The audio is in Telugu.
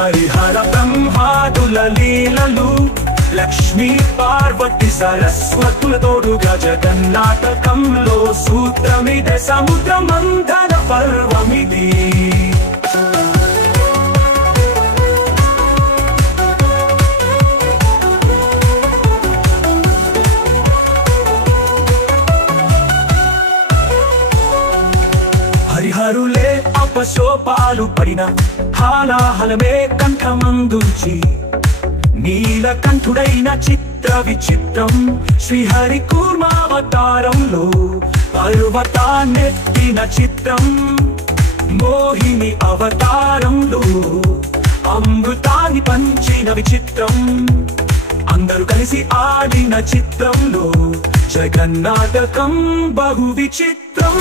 హరిహర బ్రహ్మాదుల లీలలు లక్ష్మీ పార్వతి సరస్వతుల తోడుగా జగన్నాటకంలో సూత్రమిదే సముద్ర మంథన పర్వమిది హరిహరులే అపశోపాలు పడిన హాలాహలమే కంఠమందుంచి నీలకంఠుడైన చిత్ర విచిత్రం శ్రీహరి కూర్మావతారంలో పర్వతాన్నెత్తిన చిత్రం మోహిని అవతారంలో అమృతాన్ని పంచిన విచిత్రం అందరూ కలిసి ఆడిన చిత్రంలో జగన్నాటకం బహు విచిత్రం